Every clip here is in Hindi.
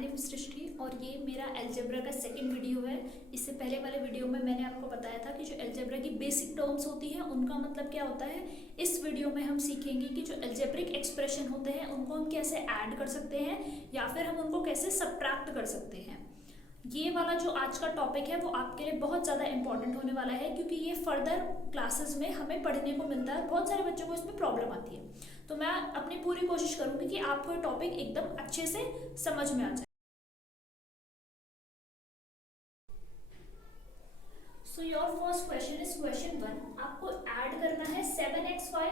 नेम सृष्टि और ये मेरा अलजेब्रा का सेकंड वीडियो है। इससे पहले वाले वीडियो में मैंने आपको बताया था कि जो अलजेब्रा की बेसिक टर्म्स होती हैं उनका मतलब क्या होता है। इस वीडियो में हम सीखेंगे कि जो अलजेब्रिक एक्सप्रेशन होते हैं उनको हम कैसे ऐड कर सकते हैं या फिर हम उनको कैसे सब्ट्रैक्ट कर सकते हैं। ये वाला जो आज का टॉपिक है वो आपके लिए बहुत ज़्यादा इंपॉर्टेंट होने वाला है, क्योंकि ये फर्दर क्लासेस में हमें पढ़ने को मिलता है। बहुत सारे बच्चों को इसमें प्रॉब्लम आती है, तो मैं अपनी पूरी कोशिश करूंगी कि आपको ये टॉपिक एकदम अच्छे से समझ में आ जाए। So your first question is question 1। आपको ऐड करना है 7xy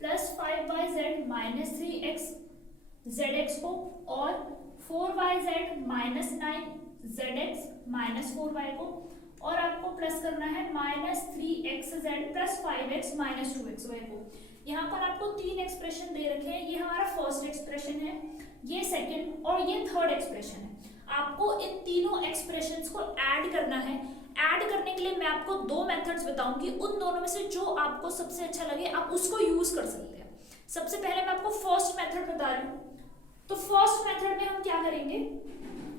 plus 5yz minus 3xzx को और 4yz minus 9zx minus 4y को, और आपको प्लस करना है minus 3xz plus 5x minus 2xy को। यहाँ पर आपको तीन एक्सप्रेशन दे रखे हैं। ये हमारा फर्स्ट एक्सप्रेशन है, ये सेकंड और ये थर्ड एक्सप्रेशन है। आपको इन तीनों एक्सप्रेशंस को ऐड करना है। ऐड करने के लिए मैं आपको दो मेथड्स बताऊंगी, उन दोनों में से जो आपको सबसे अच्छा लगे आप उसको यूज कर सकते हैं। सबसे पहले मैं आपको फर्स्ट मेथड बता रही हूँ। तो फर्स्ट मेथड में हम क्या करेंगे,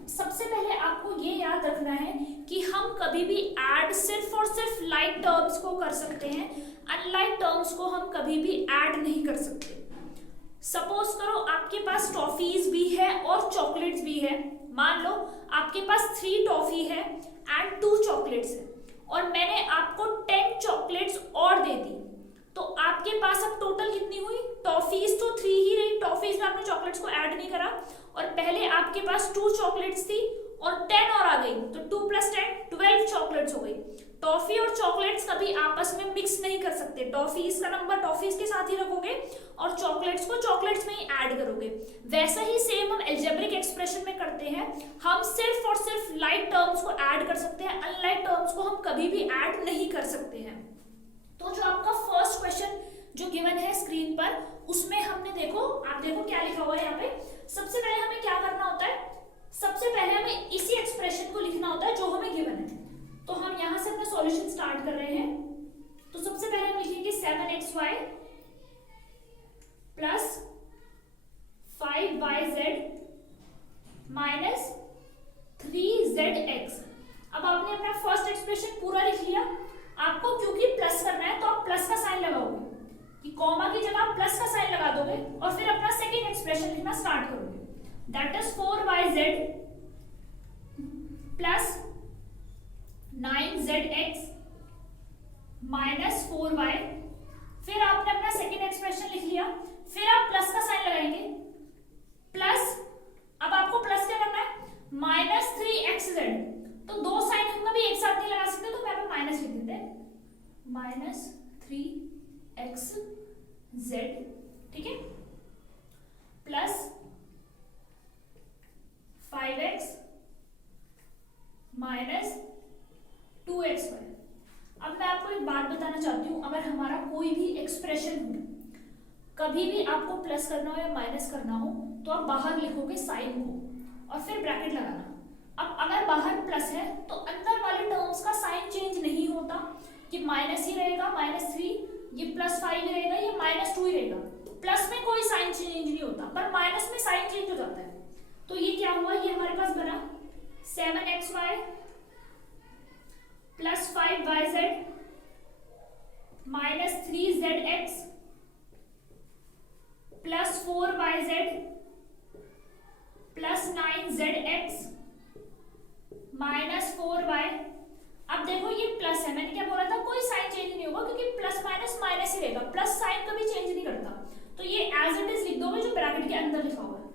सबसे पहले आपको ये याद रखना है कि हम कभी भी ऐड सिर्फ और सिर्फ लाइक टर्म्स को कर सकते हैं, अनलाइक टर्म्स को हम कभी भी ऐड नहीं कर सकते। सपोज करो आपके पास टॉफीज भी है और चॉकलेट्स भी है। मान लो आपके पास 3 टॉफी है एंड 2 चॉकलेट्स है और मैंने आपको 10 चॉकलेट्स और दे दी, तो आपके पास अब टोटल कितनी हुई? टॉफीज तो 3 ही रही, टॉफीज में आपने चॉकलेट्स को ऐड नहीं करा, और पहले आपके पास 2 चॉकलेट्स थी और 10 और आ गई, तो 2 + 10 12 चॉकलेट्स हो गई। टॉफी और चॉकलेट्स कभी आपस में मिक्स नहीं कर सकते। टॉफीज का नंबर टॉफीज के साथ ही रखोगे और चॉकलेट्स को चॉकलेट्स में ही ऐड करोगे। वैसा ही सेम हम अलजेब्रिक एक्सप्रेशन में करते हैं। हम सिर्फ और सिर्फ लाइक टर्म्स को ऐड कर सकते हैं, अनलाइक टर्म्स को हम कभी भी ऐड नहीं कर सकते हैं। तो जो आपका फर्स्ट क्वेश्चन जो गिवन है स्क्रीन पर, उसमें हमने देखो, आप देखो क्या लिखा हुआ है यहाँ पे। सबसे पहले हमें क्या करना होता है, सबसे पहले हमें इसी एक्सप्रेशन को लिखना होता है जो हमें गिवन है। तो हम यहाँ से अपना सॉल्यूशन स्टार्ट कर रहे हैं। तो सबसे पहले हम लिखेंगे 7xy plus 5yz minus 3zx। अब आपने अपना फर्स्ट एक्सप्रेशन पूरा लिख लिया। आपको क्योंकि प्लस करना है तो आप प्लस का साइन लगाओगे, कि कॉमा की जगह आप प्लस का साइन लगा दोगे और फिर अपना सेकेंड एक्सप्रेशन लिखना स्टार्ट करोगे। That is 4yz plus 9zx minus 4y। फिर आपने अपना सेकेंड एक्सप्रेशन लिख लिया, फिर आप प्लस का साइन लगाएंगे, प्लस अब आपको प्लस क्या करना है, माइनस 3xz। तो दो साइन हम कभी एक साथ नहीं लगा सकते, तो मैं यहाँ पे माइनस लिख देते हैं, माइनस 3xz, ठीक है, प्लस 5x माइनस 2xy। अब मैं आपको एक बात बताना चाहती हूँ, अगर हमारा कोई भी एक्सप्रेशन हो, कभी भी आपको प्लस करना हो या माइनस करना हो, तो आप बाहर लिखोगे साइन को और फिर ब्रैकेट लगाना। अब अगर बाहर प्लस है तो अंदर वाले टर्म्स का साइन चेंज नहीं होता, ये माइनस ही रहेगा, -3, ये +5 ही रहेगा, ये -2 ही रहेगा। प्लस में कोई साइन चेंज नहीं होता, पर माइनस में साइन चेंज हो जाता है। तो ये क्या हुआ, ये हमारे पास बना 7xy plus 5yz minus 3zx plus 4yz plus 9zx minus 4y। अब देखो ये प्लस है, मैंने क्या बोला था, कोई साइन चेंज नहीं होगा क्योंकि प्लस माइनस माइनस ही रहेगा, प्लस साइन कभी चेंज नहीं करता। तो ये एज इट इज लिख दोगे जो ब्रैकेट के अंदर लिखा हुआ है।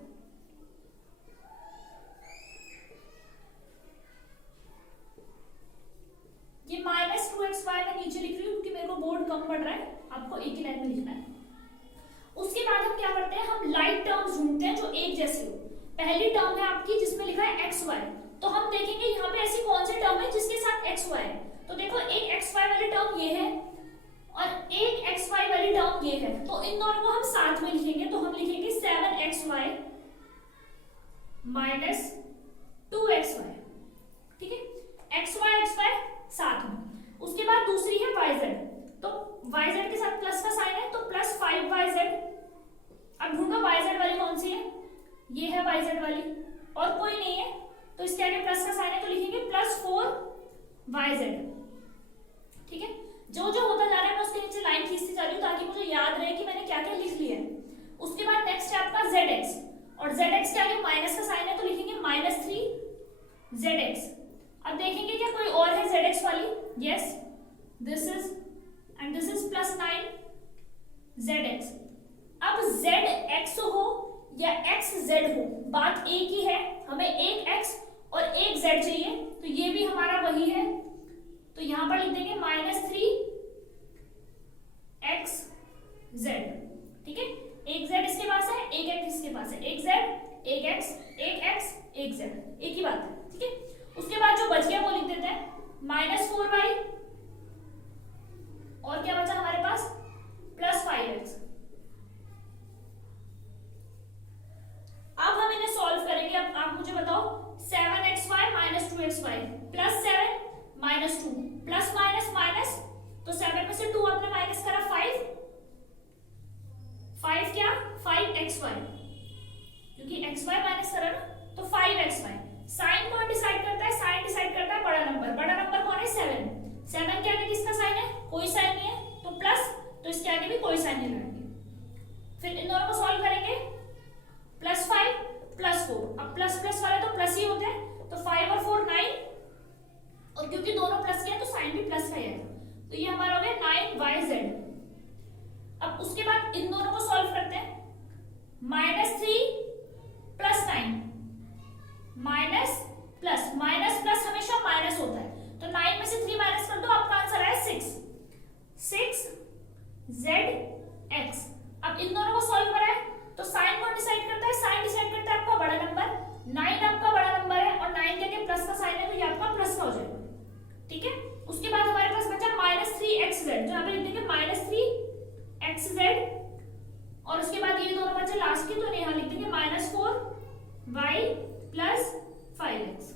ये माइनस 2xy मैं नीचे लिख रही हूँ क्योंकि मेरे को बोर्ड कम पड़ रहा है, आपको एक ही लाइन में लिखना है। उसके बाद हम क्या करते हैं, हम लाइक टर्म्स ढूंढते हैं जो एक जैसे हो। पहली टर्म है आपकी जिसमें लिखा है xy, तो हम देखेंगे यहाँ पे ऐसी कौन सी टर्म है जिसके साथ xy है। तो देखो एक xy वाली टर्म ये है और एक xy वाली टर्म ये है, तो इन दोनों को हम साथ में लिखेंगे। तो हम लिखेंगे 7xy माइनस 2xy, ठीक है, xy साथ में। उसके बाद दूसरी है yz, तो yz के साथ प्लस का साइन है, तो प्लस 5yz। अब ढूंढो yz वाली कौन सी है, ये है yz वाली, और कोई नहीं है तो इसके आगे प्लस का साइन है तो लिखेंगे +4yz। ठीक है, जो जो होता जा रहा है मैं उसके नीचे लाइन खींचती जा रही हूँ ताकि मुझे याद रहे कि मैंने क्या क्या लिख लिया है। उसके बाद नेक्स्ट है आपका zx, और zx के आगे माइनस का साइन है तो लिखेंगे -3zx। अब देखेंगे क्या कोई और है zx वाली, yes this is and this is +9zx। अब zx हो या xz हो, बात एक ही है, हमें एक x और एक z चाहिए, तो ये भी हमारा वही है, तो यहां पर लिख देंगे -3xz। ठीक है, एक z इसके पास है, एक x इसके पास है, एक z एक x एक x एक z, एक ही बात है। ठीक है, उसके बाद जो बच गया वो लिख देते हैं -4y, और क्या बचा हमारे पास +5x। अब हम इन्हें सॉल्व करेंगे। अब आप मुझे बताओ 7xy -2xy +7 -2 plus minus minus, तो 7 में से 2 आपने माइनस करा 5 क्या 5xy, क्योंकि xy माइनस करा ना तो 5xy। साइन कौन डिसाइड करता है, साइन डिसाइड करता है बड़ा नंबर कौन है 7 के आगे किसका साइन है, कोई साइन नहीं है तो प्लस, तो इसके आगे भी कोई साइन नहीं लगाएंगे। फिर इन दोनों को सॉल्व करेंगे +5 +4, अब प्लस प्लस वाले तो प्लस ही होते हैं, तो 5 और 4 9, और क्योंकि दोनों प्लस के हैं तो साइन भी प्लस का ही है, तो ये हमारा हो गया 9yz। अब उसके बाद इन दोनों को सॉल्व करते हैं, -3 + 9 माइनस प्लस, माइनस प्लस हमेशा माइनस होता है, तो 9 में से 3 माइनस कर दो, आपका आंसर है 6zx। अब इन दोनों को सॉल्व करा है तो साइन कौन डिसाइड करता है, साइन डिसाइड करता है आपका बड़ा नंबर, 9 आपका बड़ा नंबर है और 9 के आगे प्लस का साइन है तो ये आपका प्लस का हो जाएगा। ठीक है, उसके बाद हमारे पास बचा -3xz, जो यहाँ पे लिख देंगे -3xz, और उसके बाद ये दोनों बचे लास्ट के, तो यहाँ लिख देंगे -4y + 5x।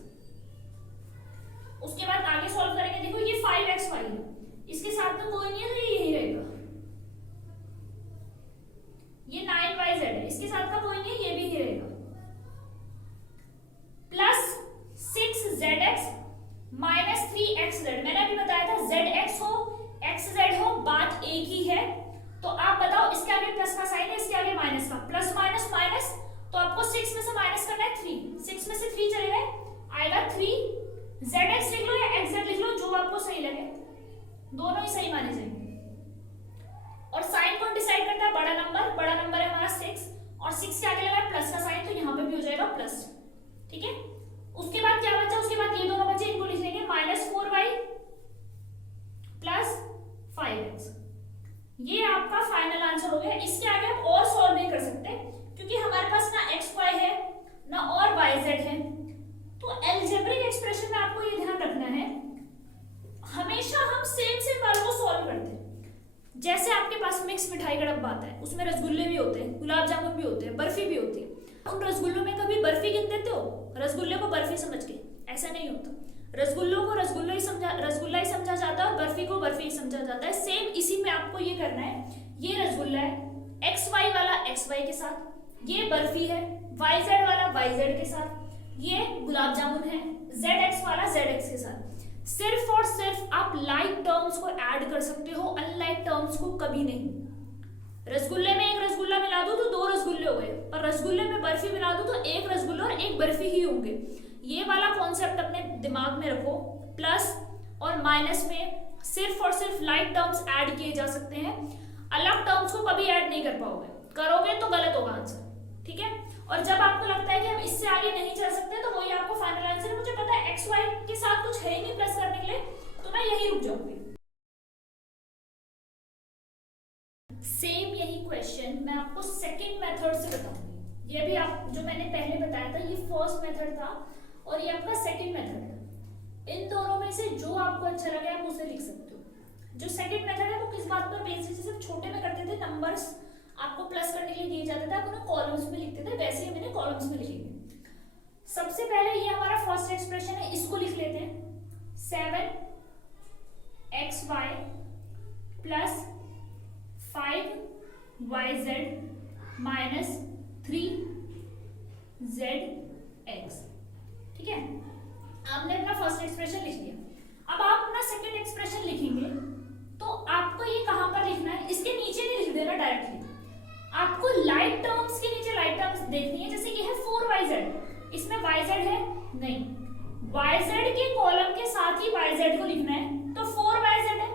उसके बाद आगे सॉल्व करेंगे, देखो ये 5xy है, इसके साथ में कोई नहीं है तो ये यही रहेगा, ये 9yz है, इसके साथ का कोई नहीं है, ये भी यही रहेगा, +6zx -3xz। मैंने अभी बताया था zx हो xz हो बात एक ही है, तो आप बताओ इसके आगे प्लस का साइन है, इसके आगे माइनस का, प्लस माइनस माइनस, तो आपको 6 में से माइनस करना है 3, 6 में से 3 चले गए, आएगा 3। zx लिख लो या xz लिख लो, जो आपको सही लगे, दोनों ही सही माने जाएंगे। और साइन कौन डिसाइड करता है, बड़ा नंबर है हमारा 6, और 6 के आगे लगा है प्लस का साइन, तो यहाँ पे भी हो जाएगा प्लस। ठीक है, उसके बाद क्या बचा, उसके बाद ये दोनों बचे, इनको लिख लेंगे -4y + 5x। ये आपका फाइनल आंसर हो गया। इसके आगे आप और सॉल्व नहीं कर सकते क्योंकि हमारे पास ना xy है ना और yz है, तो अलजेब्रिक एक्सप्रेशन में आपको ये ध्यान रखना है, हमेशा हम सेम वालों को सॉल्व करते हैं। जैसे आपके पास मिक्स मिठाई का डब्बा आता है, उसमें रसगुल्ले भी होते हैं, गुलाब जामुन भी होते हैं, बर्फी भी होती है, उन रसगुल्लों में कभी बर्फी गिन देते हो रसगुल्ले को बर्फी समझ के, ऐसा नहीं होता। रसगुल्लों को रसगुल्ला ही समझा जाता है और बर्फी को बर्फी ही समझा जाता है। सेम इसी में आपको ये करना है, ये रसगुल्ला है xy वाला xy के साथ, ये बर्फी है yz वाला yz के साथ, ये गुलाब जामुन है zx वाला zx के साथ। सिर्फ और सिर्फ आप लाइक टर्म्स को ऐड कर सकते हो, अनलाइक टर्म्स को कभी नहीं। रसगुल्ले में एक रसगुल्ला मिला दो तो 2 रसगुल्ले हो गए, और रसगुल्ले में बर्फी मिला दो तो 1 रसगुल्ला और 1 बर्फी ही होंगे। ये वाला कॉन्सेप्ट अपने दिमाग में रखो। प्लस और माइनस में सिर्फ और सिर्फ लाइक टर्म्स ऐड किए जा सकते हैं, अलग टर्म्स को कभी ऐड नहीं कर पाओगे, करोगे तो गलत होगा आंसर। ठीक है, और जब आपको लगता है कि हम इससे आगे नहीं चल सकते तो वही आपको फाइनल आंसर है। मुझे पता है एक्स वाई के साथ कुछ है ही नहीं प्लस करने के लिए, तो मैं यही रुक जाऊंगी। सेम यही क्वेश्चन मैं आपको सेकंड मेथड से बताऊंगी। ये भी आप जो मैंने पहले बताया था, ये फर्स्ट मेथड था और ये आपका सेकंड मेथड है। इन दोनों में से जो आपको अच्छा लगे आप उसे लिख सकते हो। जो सेकंड मेथड है वो किस बात पर बेसिस से सिर्फ छोटे में करते थे, नंबर्स आपको प्लस करने के लिए दिए जाते थे, आप उन्हें कॉलम्स में लिखते थे, वैसे ही मैंने कॉलम्स में लिखेंगे। सबसे पहले ये हमारा फर्स्ट एक्सप्रेशन है, इसको लिख लेते हैं 7xy plus 5yz minus 3zx x. ठीक है, आपने अपना फर्स्ट एक्सप्रेशन लिख लिया। अब आप अपना सेकेंड एक्सप्रेशन लिखेंगे तो आपको ये कहां पर लिखना है, इसके नीचे नहीं लिख देना डायरेक्टली, आपको लाइक टर्म्स के नीचे लाइक टर्म्स देखनी है। जैसे ये है 4yz, इसमें yz है नहीं, yz के कॉलम के साथ ही yz को लिखना है, तो 4yz है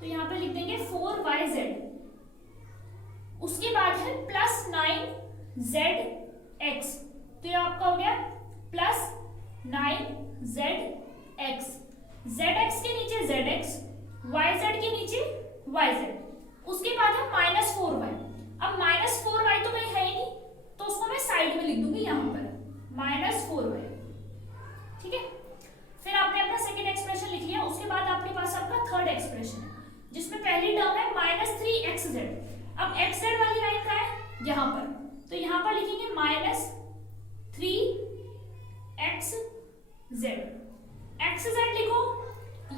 तो यहाँ पे लिख देंगे 4yz। उसके बाद है प्लस 9zx, तो ये आपका हो गया प्लस 9zx, zx के नीचे zx, yz के नीचे yz। उसके बाद है माइनस 4y। अब माइनस 4y तो कहीं है ही नहीं, तो उसको मैं साइड में लिख दूंगी यहाँ पर माइनस 4y। ठीक है, फिर आपने अपना सेकेंड एक्सप्रेशन लिख लिया। उसके बाद आपके पास आपका थर्ड एक्सप्रेशन है जिसमें पहली टर्म है माइनस 3xz। अब xz वाली लाइन का है यहाँ पर, तो यहाँ पर लिखेंगे माइनस 3xz। xz लिखो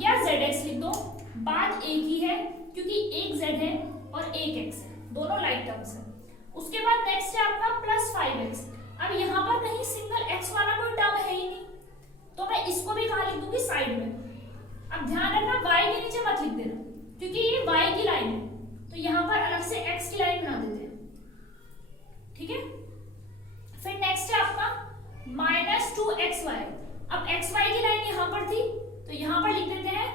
या zx लिख दो, बात एक ही है क्योंकि एक z है और एक x है, दोनों लाइक टर्म्स है। उसके बाद नेक्स्ट है आपका प्लस 5x। अब यहाँ पर कहीं सिंगल x वाला कोई टर्म है ही नहीं, तो मैं इसको भी कहाँ लिख दूंगी, साइड में। अब ध्यान रखना y के नीचे मत लिख देना क्योंकि ये y की लाइन है, तो यहाँ पर अलग से x की लाइन बना देते हैं। ठीक है, फिर नेक्स्ट है आपका माइनस 2xy। अब xy की लाइन यहाँ पर थी तो यहाँ पर लिख देते हैं,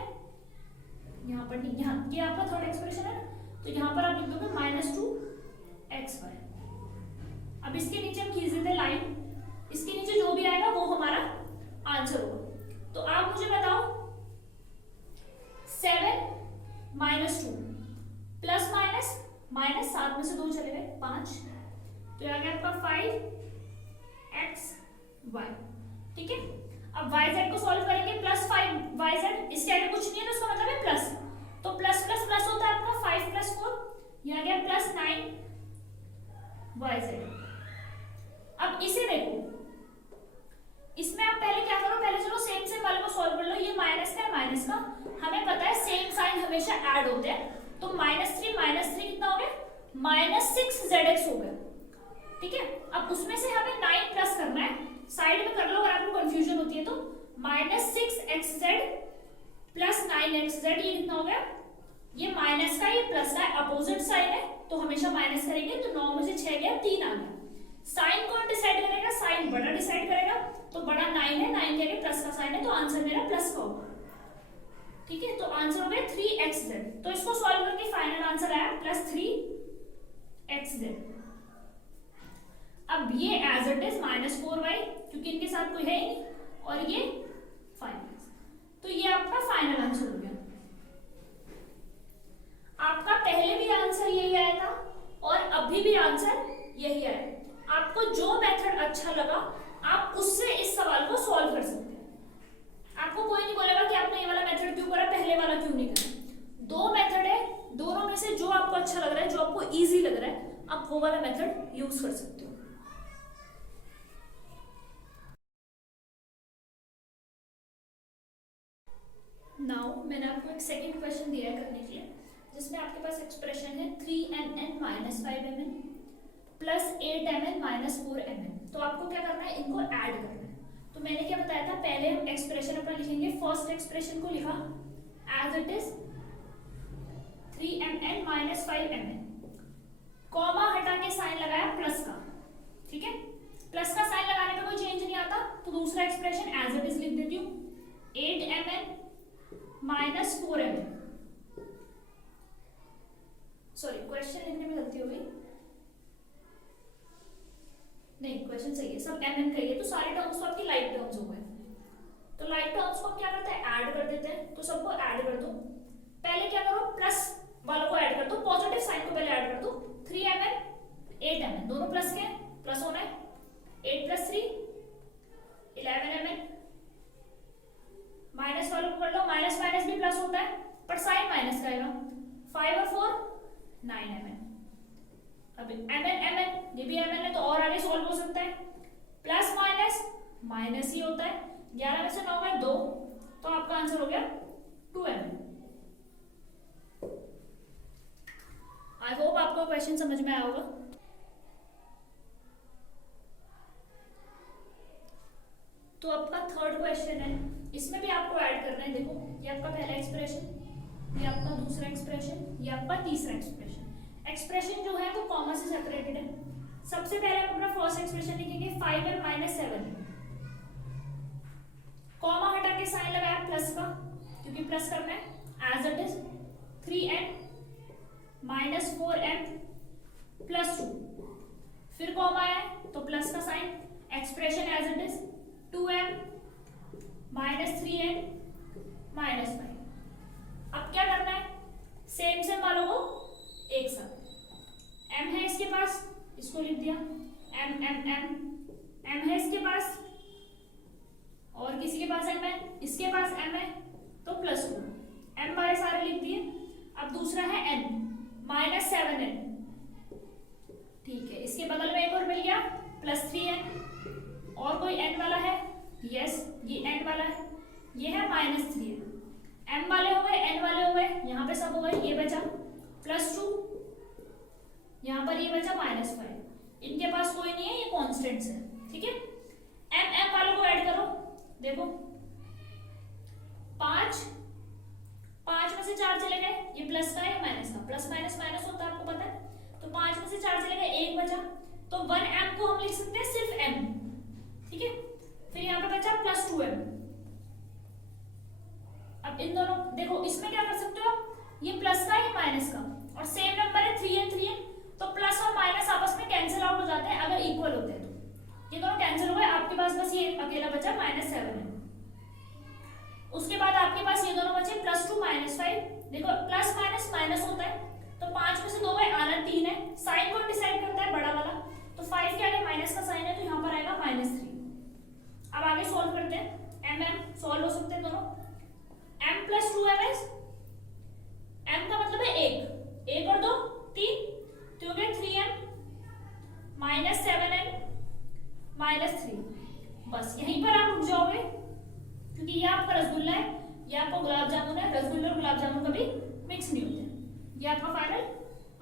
यहाँ पर नहीं, यहाँ ये आपका थर्ड एक्सप्रेशन है, तो यहाँ पर आप लिख दोगे माइनस 2xy। अब इसके नीचे हम खींच देते हैं लाइन, इसके नीचे जो भी आएगा वो हमारा आंसर होगा। तो आप मुझे बताओ 7 माइनस 2 प्लस माइनस माइनस 7 में से 2 चले गए 5, तो आ गया आपका 5xy। ठीक है, अब yz को सॉल्व करेंगे, प्लस 5yz, इसके आगे कुछ नहीं है तो उसका मतलब है प्लस, तो प्लस प्लस प्लस होता है आपका 5 प्लस 4, ये आ गया प्लस 9yz। अब इसे देखो, इसमें आप पहले क्या करो, पहले चलो सेम सेम वाले को सॉल्व कर लो। ये माइनस का है, माइनस का हमें पता है सेम साइन हमेशा ऐड होते हैं, तो माइनस 3 कितना हो गया, माइनस 6zx हो गया। ठीक है, अब उसमें से हमें 9 प्लस करना है, साइड में कर लो अगर आपको कंफ्यूजन होती है तो। माइनस 6xz प्लस 9xz, ये कितना हो गया, ये माइनस का ये प्लस का अपोजिट साइन है तो हमेशा माइनस करेंगे, तो 9 में से 6 गया 3 आ गया। साइन कौन डिसाइड करेगा, साइन बड़ा डिसाइड करेगा, तो बड़ा 9 है, 9 के आगे प्लस का साइन है तो आंसर मेरा प्लस का होगा। ठीक है, तो आंसर हो गया 3xz। तो इसको सॉल्व करके फाइनल आंसर आया प्लस 3xz। अब ये as it is minus 4y क्योंकि इनके साथ कोई है ही नहीं, और ये 5x, तो ये आपका फाइनल आंसर हो गया। आपका पहले भी आंसर यही आया था और अभी भी आंसर यही आया। आपको जो मेथड अच्छा लगा आप उससे इस सवाल को सॉल्व कर सकते हैं। आपको कोई नहीं बोलेगा कि आपने ये वाला मेथड क्यों करा, पहले वाला क्यों नहीं करा। 2 मेथड है, दोनों में से जो आपको अच्छा लग रहा है, जो आपको इजी लग रहा है, आप वो वाला मेथड यूज कर सकते हो। नाउ मैंने आपको एक सेकंड क्वेश्चन दिया है करने के लिए, जिसमें आपके पास एक्सप्रेशन है 3mn minus 5mn plus 8mn minus 4mn। तो आपको क्या करना है, इनको ऐड करना है। तो मैंने क्या बताया था, पहले हम एक्सप्रेशन अपना लिखेंगे, फर्स्ट एक्सप्रेशन को लिखा as it is 3mn minus 5mn, comma हटा के साइन लगाया प्लस का। ठीक है, प्लस का साइन लगाने में कोई चेंज नहीं आता, तो दूसरा एक्सप्रेशन एज इट इज लिख देती हूँ 8mn minus 4mn। Sorry, question लिखने में गलती हो गई, नहीं क्वेश्चन सही है, सब mn का ही है, तो सारे टर्म्स तो आपकी लाइक टर्म्स हो गए। तो लाइक टर्म्स को क्या करते हैं, ऐड कर देते हैं, तो सबको ऐड कर दो। पहले क्या करो, प्लस वालों को ऐड कर दो, पॉजिटिव साइन को पहले ऐड कर दो। 3mn 8mn दोनों प्लस के हैं, प्लस होना है, 8 प्लस 3 11mn। माइनस वालों को कर लो, माइनस माइनस भी प्लस होता है पर साइन माइनस का आएगा, 5 और 4 9mn। अब mn ये भी mn है तो और आगे सॉल्व हो सकता है, प्लस माइनस माइनस ही होता है, 11 में से 9 है 2, तो आपका आंसर हो गया 2mn। आई होप आपको क्वेश्चन समझ में आया होगा। आपका थर्ड क्वेश्चन है, इसमें भी आपको ऐड करना है। देखो ये आपका पहला एक्सप्रेशन, ये आपका दूसरा एक्सप्रेशन, ये आपका तीसरा एक्सप्रेशन। एक्सप्रेशन जो है वो कॉमा से सेपरेटेड है। सबसे पहले हम अपना फर्स्ट एक्सप्रेशन लिखेंगे 5n माइनस 7। कॉमा हटा के साइन लगाया प्लस का, क्योंकि प्लस करना है। As it is 3n minus 4m plus 2, फिर कॉमा है तो प्लस का sign, expression as it is 2m minus 3n minus 5। अब क्या करना है, सेम से वालों को एक साथ। m है इसके पास, इसको लिख दिया m है इसके पास, और किसी के पास m है, इसके पास m है तो प्लस 2, m वाले सारे लिख दिए। अब दूसरा है n माइनस 7n, ठीक है, इसके बगल में एक और मिल गया प्लस 3n, और कोई n वाला है, यस ये n वाला है, ये है माइनस 3n। m वाले हो गए, n वाले हो गए, यहाँ पे सब हो गए, ये बचा प्लस 2, यहाँ पर ये बचा माइनस 5। इनके पास कोई नहीं है, ये कॉन्स्टेंट्स है, ठीक है। m वालों को ऐड करो, देखो 5 में से 4 चले गए, ये प्लस का है माइनस का, प्लस माइनस माइनस होता है आपको पता है, तो 5 में से 4 चले गए, 1 बचा, तो 1m को हम लिख सकते हैं सिर्फ m, ठीक है। फिर यहाँ पे बचा प्लस 2m। अब इन दोनों देखो, इसमें क्या कर सकते हो आप, ये प्लस का है माइनस का, और सेम नंबर है 3n, तो प्लस और माइनस आपस में कैंसिल आउट हो जाते हैं अगर इक्वल होते हैं तो। ये दोनों कैंसिल हो गए, आपके पास बस ये अकेला बचा माइनस 7 है। उसके बाद आपके पास ये दोनों बचे प्लस 2 माइनस 5। देखो प्लस माइनस माइनस होता है, तो 5 में से 2 गए, आना 3 है, साइन कौन डिसाइड करता है, बड़ा वाला, तो 5 के आगे माइनस का साइन है तो यहाँ पर आएगा माइनस 3। अब आगे सोल्व करते हैं, m सोल्व हो सकते हैं दोनों, m प्लस 2ms, m का मतलब है 1 और 2 3, तो हो गया 3m माइनस 7n माइनस 3। बस यहीं पर आप रुक जाओगे, क्योंकि ये आपका रसगुल्ला है, ये आपका गुलाब जामुन है, रसगुल्ला और गुलाब जामुन कभी मिक्स नहीं होते। ये आपका फाइनल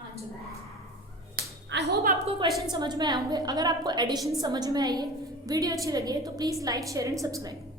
आंसर है। आई होप आपको क्वेश्चन समझ में आए होंगे। अगर आपको एडिशन समझ में आई है, वीडियो अच्छी लगी है तो please like share and subscribe.